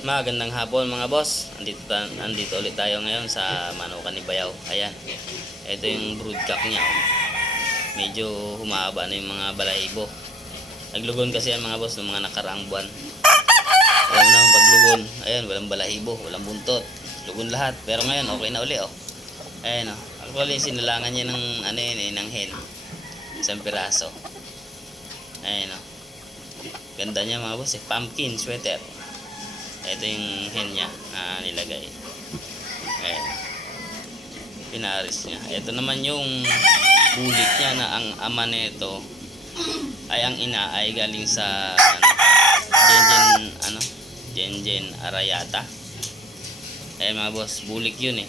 Magandang hapon mga boss. Andito ulit tayo ngayon sa Manukan ni Bayaw. Ayan. Ito yung broodcock niya. Medyo humaba na yung mga balahibo. Naglugon kasi yan mga boss ng mga nakaraang buwan. Alam mo naman paglugon. Ayan, walang balahibo, walang buntot. Lugon lahat. Pero ngayon okay na uli oh. Ayan oh. Actually sinilangan niya ng ng hen. Isang piraso. Ayan oh. Ganda niya mga boss eh. Pumpkin sweater. Ito yung hen niya na nilagay. Ayan. Pinaris niya. Ito naman yung bulik niya na ang ama nito ay ang ina ay galing sa Genjen Arayata. Ayan mga boss, bulik yun eh.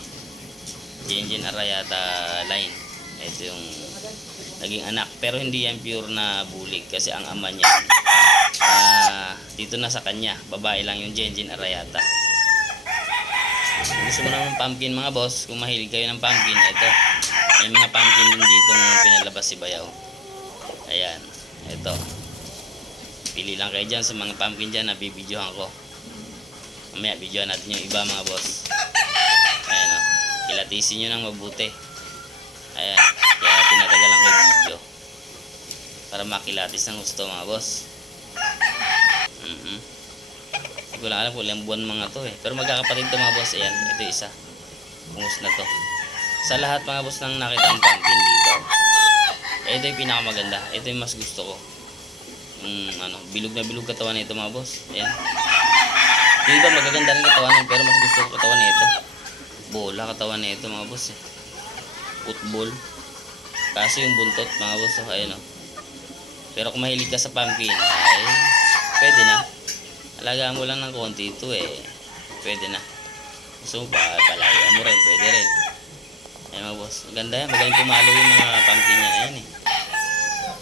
Genjen Arayata line. Ito yung naging anak. Pero hindi yan pure na bulik kasi ang ama niya dito na sa kanya, babae lang yung Genjen Arayata. Kung gusto mo naman pumpkin mga boss, kung mahilig kayo ng pumpkin, ito may mga pumpkin din dito pinalabas si Bayaw. Ayan, ito pili lang kayo dyan sa mga pumpkin dyan na bibidyohan ko. Mamaya videohan natin yung iba mga boss. Ayan o, kilatisin nyo ng mabuti. Ayan, kaya tinatagalan ko yung video para makilatis ng gusto mga boss. Hindi ko lang alam kung ilang buwan mga to eh. Pero magkakapatid to mga boss. Ayan, ito isa. Bungus na to. Sa lahat mga boss nang nakita ang pumpkin dito, ito yung pinakamaganda. Ito yung mas gusto ko. Bilog na bilog katawan nito mga boss. Ayan. Yung iba magaganda rin katawan pero mas gusto ko katawan nito. Bola katawan nito mga boss eh. Football. Kasi yung buntot mga boss. Ayan o. Pero kung mahilig ka sa pumpkin, ay pwede na. Alagaan mo lang ng konti ito eh. Pwede na. So, palahian mo rin. Pwede rin. Ayan mga boss. Maganda yan. Magaling pumalo yung mga pumpkin niya. Ayan eh.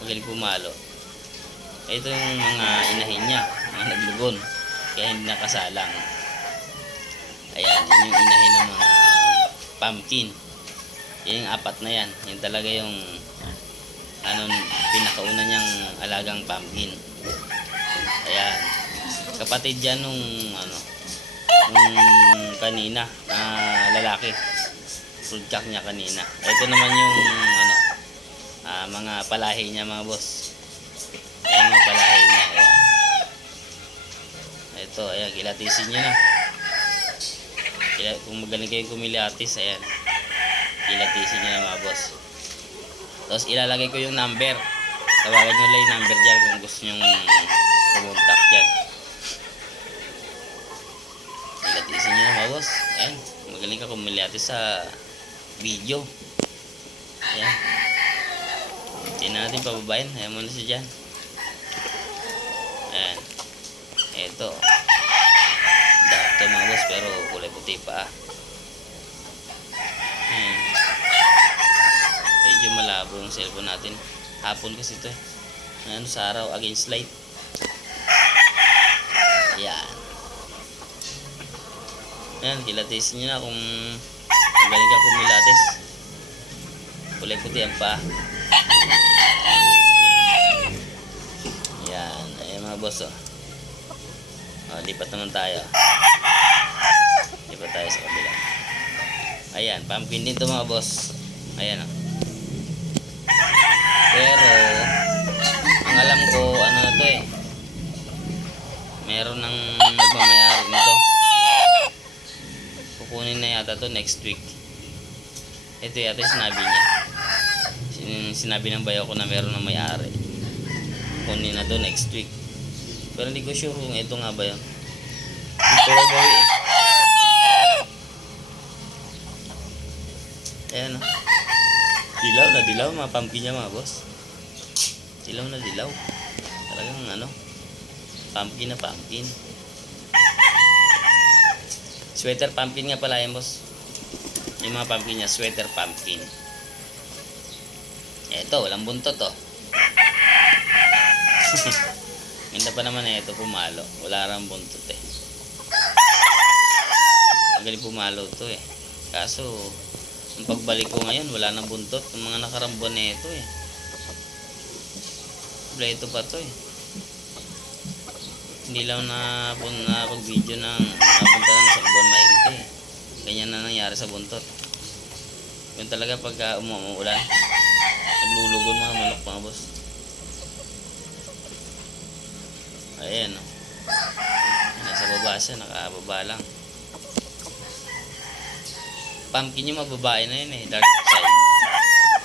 Magaling pumalo. Ito yung mga inahin niya. Mga naglugon. Kaya hindi nakasalang. Ayan. Yun yung inahin ng mga pumpkin. Yan yung apat na yan. Yan talaga yung pinakauna niyang alagang pumpkin. Ayan. Kapatid yan nung kanina lalaki. Broodcock niya kanina. Ito naman yung mga palahi niya mga boss. Ayan mga palahi niya. Ayan. Ito, ayan, kilatisin niyo na. Kung magaling kayo kumilatis, ayan. Kilatisin niyo na mga boss. Tapos ilalagay ko yung number. Tawagan nyo lang yung number dyan kung gusto nyo pumuntak dyan. Kilatisin nyo na mga boss. Ayan. Magaling ka kumilatis sa video. Ayan. Hindi natin pababayin. Ayan muna siya dyan. Ayan. Ito. Dato mga boss pero kulay puti pa. Ayan. Medyo malabo yung cellphone natin. Hapon kasi ito eh. Sa araw against light. Ayan. Ayan, kilatisin nyo na kung galing ka kumilatis. Kulay puti ang pa. Ayan. Ayan mga boss oh. Lipat naman tayo. Lipat tayo sa kabila. Ayan, pumpkin din ito mga boss. Ayan oh. Pero ang alam ko na to eh, meron ng nagmamayari nito. Kukunin na yata to next week. Ito yata sinabi niya. Sinabi ng Bayaw ko na meron ng may-ari. Kukunin na to next week. Pero hindi ko sure kung ito nga ba yun. Ito ba eh. Ayan o. Dilaw na dilaw mga pumpkin niya mga boss. Dilaw na dilaw. Talagang pumpkin na pumpkin. Sweater pumpkin nga pala yan boss. Yung mga pumpkin niya sweater pumpkin. Eto walang buntot oh. Ganda pa naman ito pumalo. Wala rang buntot eh. Magaling pumalo to eh. Kaso ang pagbalik ko ngayon wala nang buntot. Ang mga nakarambon na ito eh. Kompleto pa to eh. Hindi lang na pag video ng Ganyan na nangyari sa buntot. Yun talaga pagka umuulan. Naglulugon mga manok mga boss. Ayan o. Nasa baba siya, nakababa lang. Pumpkin yung mababae na yun eh, dark side.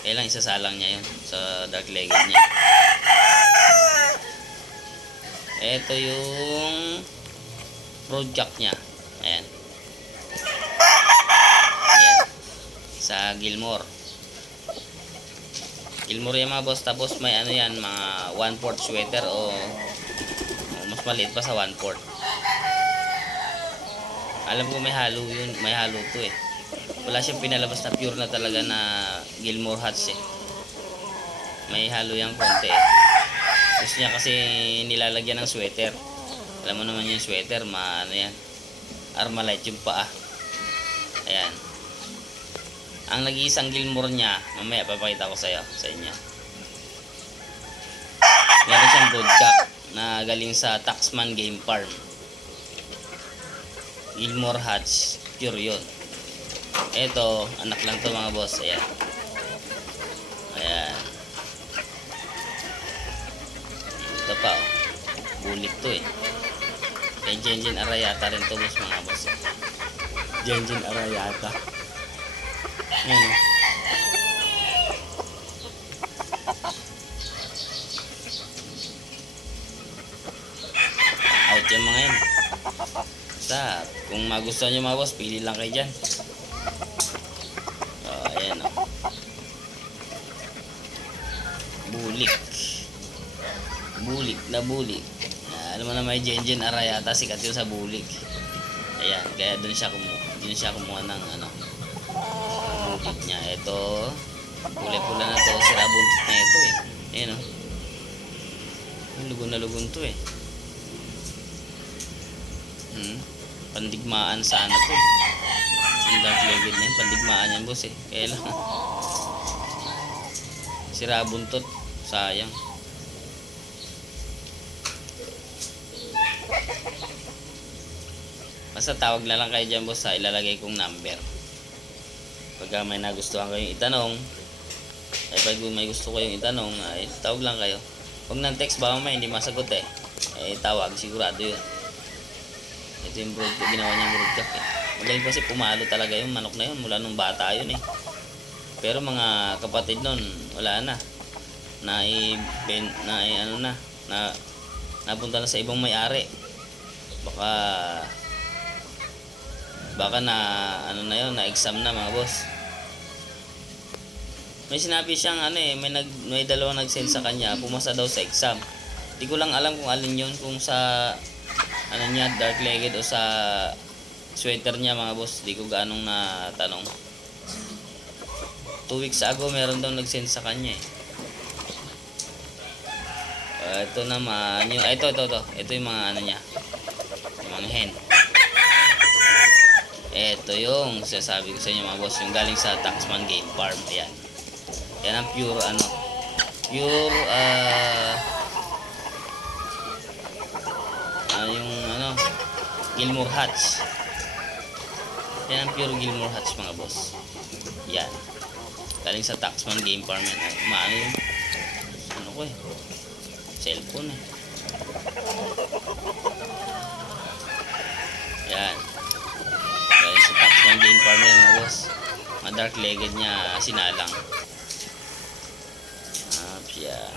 Kaya lang isasalang niya yun sa dark legged niya. Ito yung road jack niya. Ayan. Ayan. Sa Gilmore. Gilmore yan mga boss. Tapos may ano yan, mga 1/4 sweater o mas maliit pa sa 1/4. Alam ko may halo yun. May halo to eh. Wala siyang pinalabas na pure na talaga na Gilmore hats eh. May halo yung konti eh. Gusto niya kasi nilalagyan ng sweater. Alam mo naman yung sweater, ano yan, Armalite yung paa. Ayan. Ang nag-iisang Gilmore niya, mamaya papakita ko sa inyo. Meron siyang broodcock na galing sa Taxman Game Farm. Gilmore hats, pure yun. Ito, anak lang to mga boss. Ayan. Ayan. Ito pa oh. Bulik to eh. Kay Genjin Arayata rin to boss mga boss. Genjin Arayata. Ayan oh. Out yung mga yan. Basta, kung magustuhan nyo mga boss, pili lang kayo dyan. Ayan o. Bulik. Bulik na bulik. Alam mo na may Genjin Arayata, sikat yun sa bulik. Ayan, kaya doon siya kumuha ng ano, bulik niya. Ito, kulay-pula na to, sira buntot na ito eh. Ayan o. Lugon na lugon to eh. Pandigmaan sana to. Yung dark legged na yun, pandigmaan yan boss eh. Kaya lang sira buntot, sayang. Basta tawag na lang kayo dyan boss, sa ilalagay kong number. Pagka may nagustuhan kayong itanong, ay pag may gusto kayong itanong, ay tawag lang kayo. Huwag nang text, baka may hindi masagot eh. Ay tawag, sigurado yun. Ito yung ginawa niyang broodcock eh. Magaling kasi pumalo talaga yung manok na yun mula nung bata yun eh. Pero mga kapatid nun, wala na. Napunta na sa ibang may-ari. Baka na ano na yun, na exam na mga boss. May sinabi siyang may dalawang nag-send sa kanya, pumasa daw sa exam. Di ko lang alam kung alin yun, kung sa niya, dark legged o sa sweater niya mga boss. Di ko ganong natanong. 2 weeks ago meron daw nag-send sa kanya eh. Ito naman yung ito yung mga niya, yung mga hen. Ito yung sinasabi ko sa inyo mga boss, yung galing sa Taxman Game Farm. Ayan. Yan ang pure yung Gilmore hats. Yan ang pure Gilmore hats mga boss. Yan. Galing sa Taxman Game Farm. Maano yung cellphone eh. Yan. Galing sa Taxman Game Farm yan mga boss. Dark legged niya sinalang. Yan.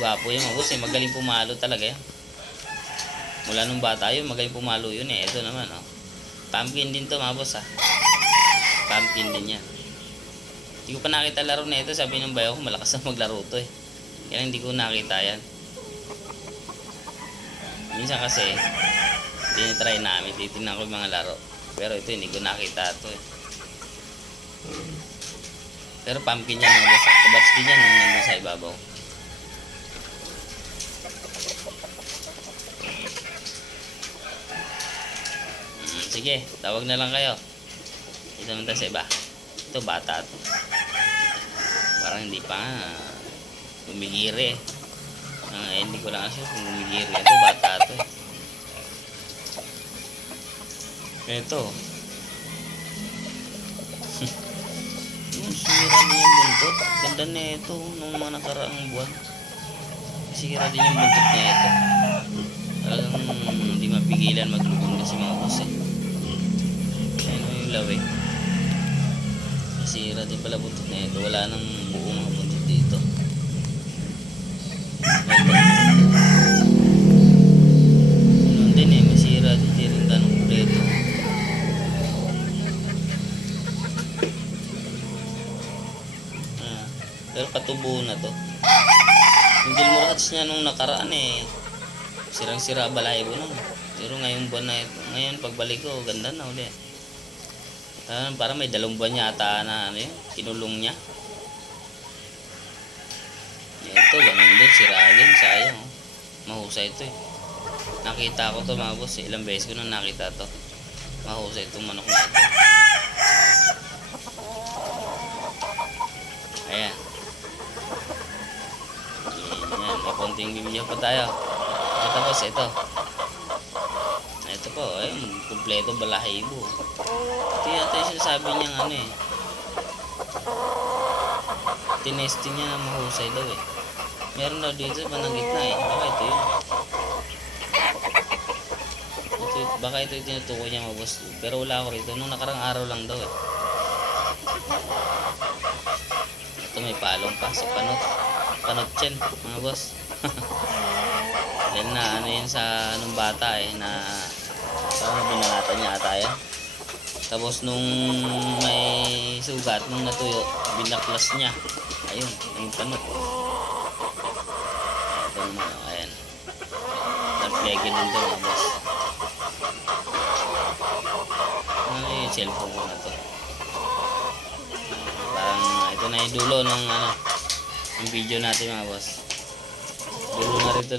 Gwapo yung mga boss eh. Magaling pumalo talaga yan. Mula nung bata yun, magaling pumalo yun eh. Ito naman pumpkin din to mga boss Pumpkin din yan. Hindi ko pa nakita laro na ito. Sabi ng bayo ko, malakas na maglaro to eh. Kaya hindi ko nakita yan. Minsan kasi tinitry namin, titignan ko yung mga laro. Pero ito hindi ko nakita to eh. Pero pumpkin yan mga boss. Kabats din yan nung nandun sa ibabaw. Sige, tawag na lang kayo. Ito naman tayo sa iba. Ito bata to. Parang hindi pa gumigiri. Hindi ko lang kasi kung gumigiri. Ito bata to. Ito. sira din yung buntot. Ganda na ito nung mga nakaraang buwan. Sira din yung buntot na ito. Talagang hindi mapigilan maglubong kasi mga boss eh. Ayun o yung lawi. Sira din pala buntot na ito. Wala nang buong mga buntot dito. Ito. Ganun din eh. Masira din. Di rin ganun kuleto. Pero patubo na to. Yung Gilmore niya nung nakaraan eh, sirang-sira balahibo nun. Pero ngayong buwan na ito, ngayon pagbalik ko, ganda na ulit. Parang may 2 buwan yata na ano yun, kinulong niya. Ito, ganun din, sira din, sayang. Oh. Mahusay ito eh. Nakita ko to mga boss, ilang beses ko nung nakita to. Mahusay itong manok na ito. Ayan. Yan, may konting video pa tayo. Tapos ito. Ito po, ayun, kumpleto balahibo. Ito yata yung sinasabi niyang ano eh. Tinesting niya na mahusay daw eh. Meron daw dito sa panang gitna eh. Baka ito yun. Baka ito yung tinutukoy niya mga boss. Pero wala ako rito. Nung nakarang araw lang daw eh. Ito may palong pa si Panot. Panot Chen mga boss. Dahil na ano yun sa nung bata eh na parang binalatan niya ata yan. Tapos nung may sugat nung natuyo binaklas niya. Ayun yung Panot. Ito naman ayan. Nagplegin din ito mga boss. Ano yung cellphone ko na to. Parang ito na yung dulo ng ano ng video natin mga boss. Dulo na rito.